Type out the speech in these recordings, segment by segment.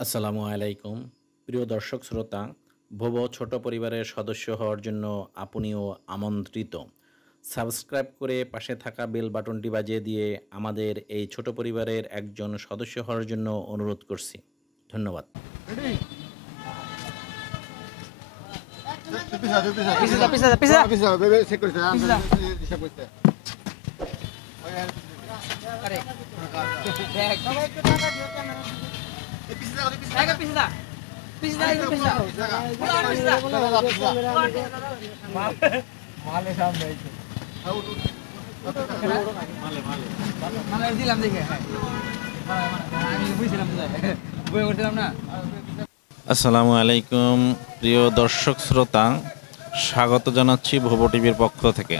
আসসালামু আলাইকুম। প্রিয় দর্শক শ্রোতা, ভোবো ছোট পরিবারের সদস্য হওয়ার জন্য আপনিও আমন্ত্রিত। সাবস্ক্রাইব করে পাশে থাকা বেল বাটনটি বাজিয়ে দিয়ে আমাদের এই ছোট পরিবারের একজন সদস্য হওয়ার জন্য অনুরোধ করছি। ধন্যবাদ। আসসালামু আলাইকুম প্রিয় দর্শক শ্রোতা, স্বাগত জানাচ্ছি ভোবো টিভির পক্ষ থেকে।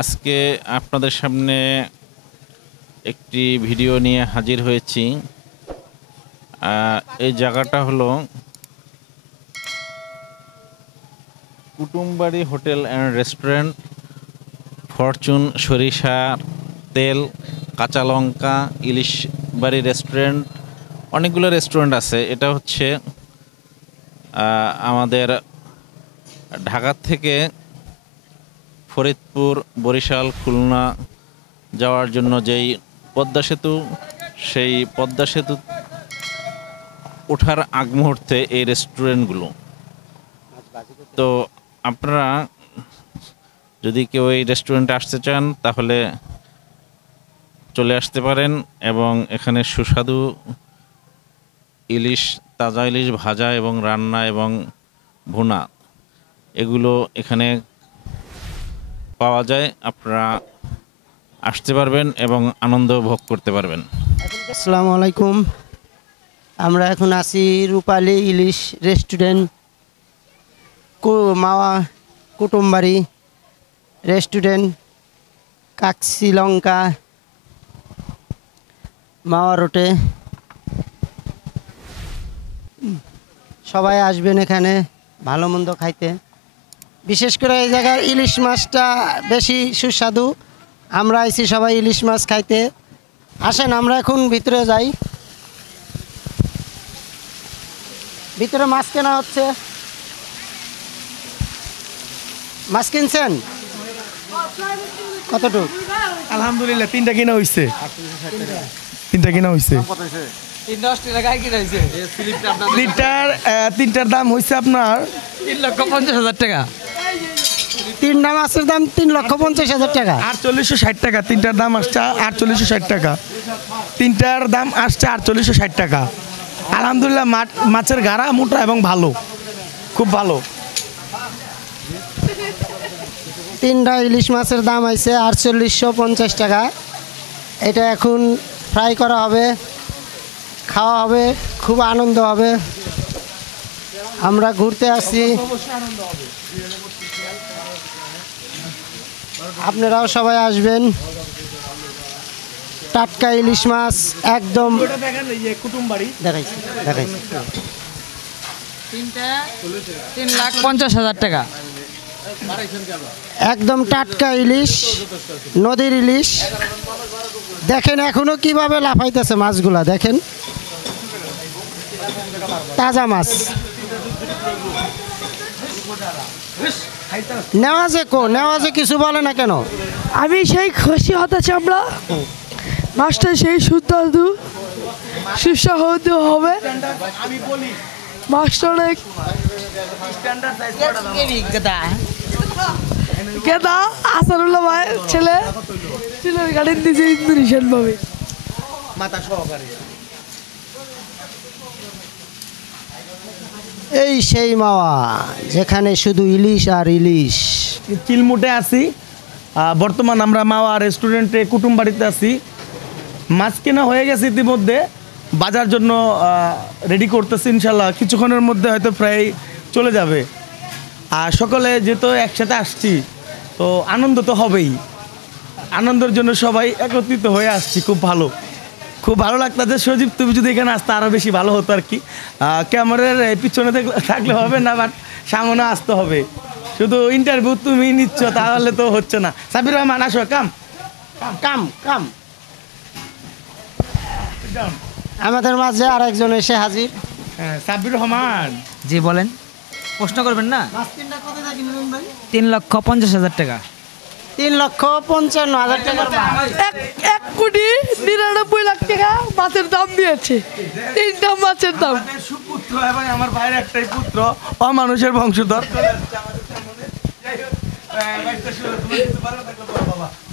আজকে আপনাদের সামনে একটি ভিডিও নিয়ে হাজির হয়েছি। এই জায়গাটা হলো Kutumbari hotel and restaurant, Fortune সরিষার তেল, কাঁচা লঙ্কা, ইলিশ বাড়ি রেস্টুরেন্ট, অনেকগুলো রেস্টুরেন্ট আছে। এটা হচ্ছে আমাদের ঢাকা থেকে ফরিদপুর, বরিশাল, খুলনা যাওয়ার জন্য যেই পদ্মা সেতু, সেই পদ্মা সেতু ওঠার আগ মুহূর্তে এই রেস্টুরেন্টগুলো। তো আপনারা যদি কেউ এই রেস্টুরেন্টে আসতে চান তাহলে চলে আসতে পারেন, এবং এখানে সুস্বাদু ইলিশ, তাজা ইলিশ ভাজা এবং রান্না এবং ভুনা এগুলো এখানে পাওয়া যায়। আপনারা আসতে পারবেন এবং আনন্দ ভোগ করতে পারবেন। আসসালামু আলাইকুম। আমরা এখন আছি রূপালী ইলিশ রেস্টুরেন্ট, মাওয়া কুটুমবাড়ি রেস্টুরেন্ট, কাকসিলঙ্কা, মাওয়া রোডে। সবাই আসবেন এখানে ভালো মন্দ খাইতে। বিশেষ করে এই জায়গার ইলিশ মাছটা বেশি সুস্বাদু। আমরা আইছি সবাই ইলিশ মাছ খাইতে। আসেন আমরা এখন ভিতরে যাই। ভিতরে মাছ কেনা হচ্ছে। মাছ কিনছেন কতটুকু? আলহামদুলিল্লাহ তিনটা কিনা হইছে। তিনটার দাম হয়েছে আপনার 3,50,000 টাকা। তিনটা মাছের দাম 3,50,000 টাকা। 4860 টাকা। তিনটার দাম আসছে 4860 টাকা। তিনটার দাম আসছে 4860 টাকা। আলহামদুলিল্লাহ মাছের গাড়া মোটা এবং ভালো, খুব ভালো। তিনটা ইলিশ মাছের দাম আইছে 4850 টাকা। এটা এখন ফ্রাই করা হবে, খাওয়া হবে, খুব আনন্দ হবে। আমরা ঘুরতে আসছি, আপনারাও সবাই আসবেন। টাটকা ইলিশ মাছ একদম দেখাইছি। 3,50,000 টাকা। একদম টাটকা ইলিশ, নদীর ইলিশ। দেখেন এখনো কিভাবে লাফাইতেছে মাছগুলা, দেখেন তাজা মাছ। নেওয়াজে কিছু বলে না কেন? আমি সেই খুশি হতে চামড়া, মাছটা সেই সুস্বাদু সুস্বাদু হবে। মাছটা অনেক কেদা আসারুল্লাহ ভাইয়ের ছেলে ছেলের গাড়ির দিয়েছে ইন্দোনেশিয়ান ভাবে। এই সেই মাওয়া যেখানে শুধু ইলিশ আর ইলিশ। চিলমুটে আছি। বর্তমান আমরা মাওয়া রেস্টুরেন্টে কুটুমবাড়িতে আছি। মাছ কেনা হয়ে গেছে ইতিমধ্যে, বাজার জন্য রেডি করতেছি। ইনশাল্লাহ কিছুক্ষণের মধ্যে হয়তো প্রায় চলে যাবে। আর সকলে যেহেতু একসাথে আসছি, তো আনন্দ তো হবেই। আনন্দের জন্য সবাই একত্রিত হয়ে আসছি। খুব ভালো লাগতেছে। সজীব, তুমি যদি এখানে আসতে আরও বেশি ভালো হতো আর কি। ক্যামেরার পিছনে থাকলে হবে না, বাট সামনে আসতে হবে। শুধু ইন্টারভিউ তুমি নিচ্ছ তাহলে তো হচ্ছে না। সাবির রহমান আসো, কাম। আমাদের মাঝে আরেকজন এসে হাজির। হ্যাঁ, সাব্বির রহমান। জি বলেন, প্রশ্ন করবেন না। 3,50,000 টাকা। 3,55,000 টাকার মাছ। 1,99,00,000 টাকা মাছের দাম দিয়েছে। 3টা মাছের দাম। আমাদের সুপুত্র এবং আমার ভাইয়ের একটাই পুত্র, অমানুষের বংশধর।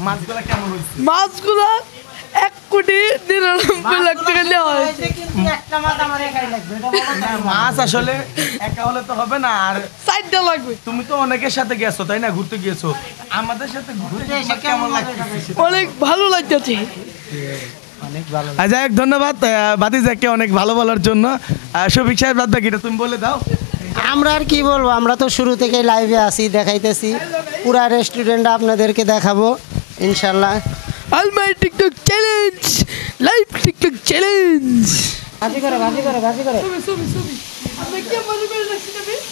মাছগুলা কেমন হয়েছে? মাছগুলো 1,99,00,000 টাকা নেওয়া হয়েছে। একটা মাছ আমার একাই লাগবে, এটা বলো না। মাছ আসলে একা হলে তো হবে না। আর 4টা লাগবে। তুমি তো অনেকের সাথে গেছো তাই না, ঘুরতে গিয়েছো, আমাদের সাথে ঘুরতে এসে কেমন লাগছে? অনেক ভালো লাগতেছে। যাই হোক, ধন্যবাদ বাতিজাকে অনেক ভালো বলার জন্য। শফিক সাহেব, বাদ বাকিটা তুমি বলে দাও। আমরা আর কি বলবো, আমরা তো শুরু থেকেই লাইভে আসি, দেখাইতেছি পুরা রেস্টুরেন্ট আপনাদেরকে দেখাবো ইনশাল্লাহ। আলমাই TikTok challenge, live TikTok challenge. ভাজি করে ভাজি করে ভাজি করে। ছবি আপনি কি মনে করে রাখছেন? আমি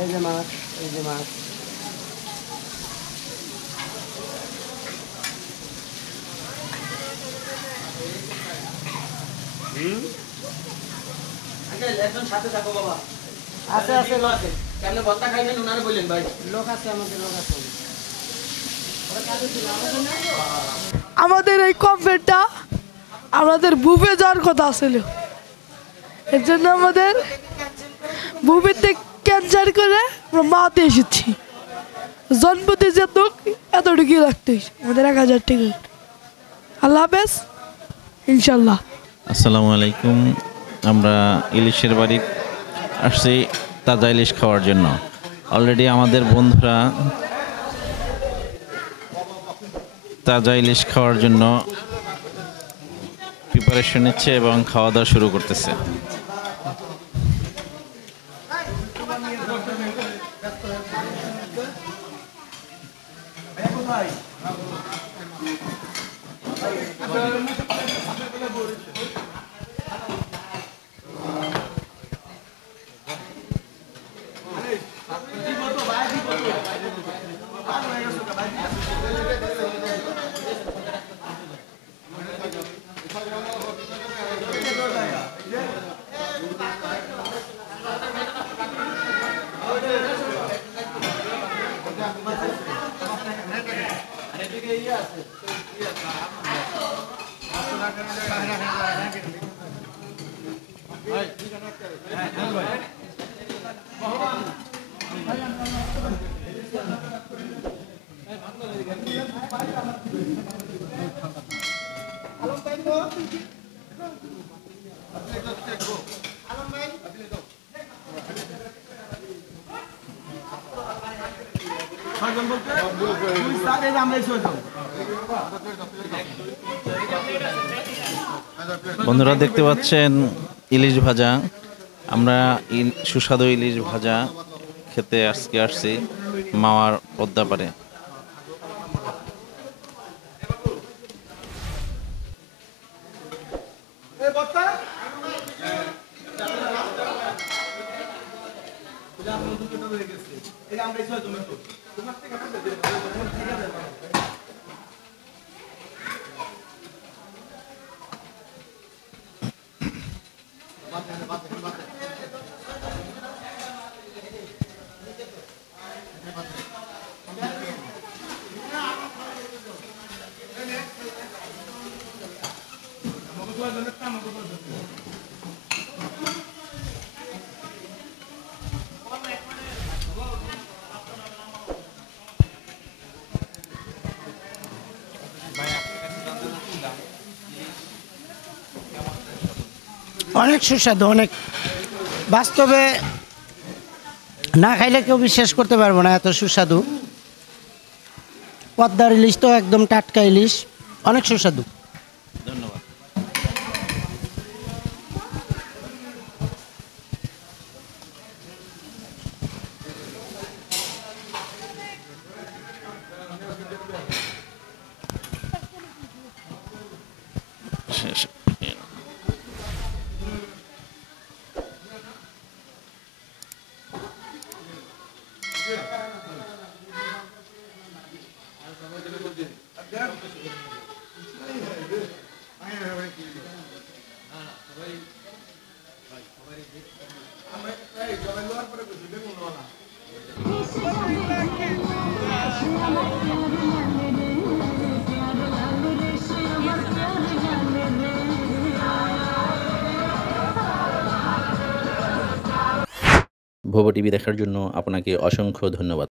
এই যে মাছ, এই যে মাছ। আছে আছে লোক আছে। কেমনে ভর্তা খাইবেন ওনারে বললেন ভাই? লোক আছে, আমাদের লোক আছে। আমাদের এই কমপ্লেটটা আমাদের বুফে যাওয়ার কথা ছিল, এর জন্য আমাদের বুফেতে ক্যান্সেল করে আমরা মাতে এসেছি। জন্মতে যেতুক এতটুকুই রাখতে হয়েছে আমাদের 1,000 টাকা। আল্লাহ হাফেজ, ইনশাল্লাহ। আসসালামু আলাইকুম। আমরা ইলিশের বাড়ি আসছি তাজা ইলিশ খাওয়ার জন্য। অলরেডি আমাদের বন্ধুরা তাজা ইলিশ খাওয়ার জন্য প্রিপারেশন নিচ্ছে এবং খাওয়া দাওয়া শুরু করতেছে। বন্ধুরা দেখতে পাচ্ছেন ইলিশ ভাজা। আমরা সুস্বাদু ইলিশ ভাজা খেতে আজকে আসছি মাওয়ার পদ্মাপাড়ে। অনেক সুস্বাদু, অনেক। বাস্তবে না খাইলে কেউ বিশ্বাস করতে পারবো না এত সুস্বাদু। পদ্মার ইলিশ তো একদম টাটকা ইলিশ, অনেক সুস্বাদু। ধন্যবাদ। শেষ। ভোবো টিভি দেখার জন্য আপনাকে অসংখ্য ধন্যবাদ।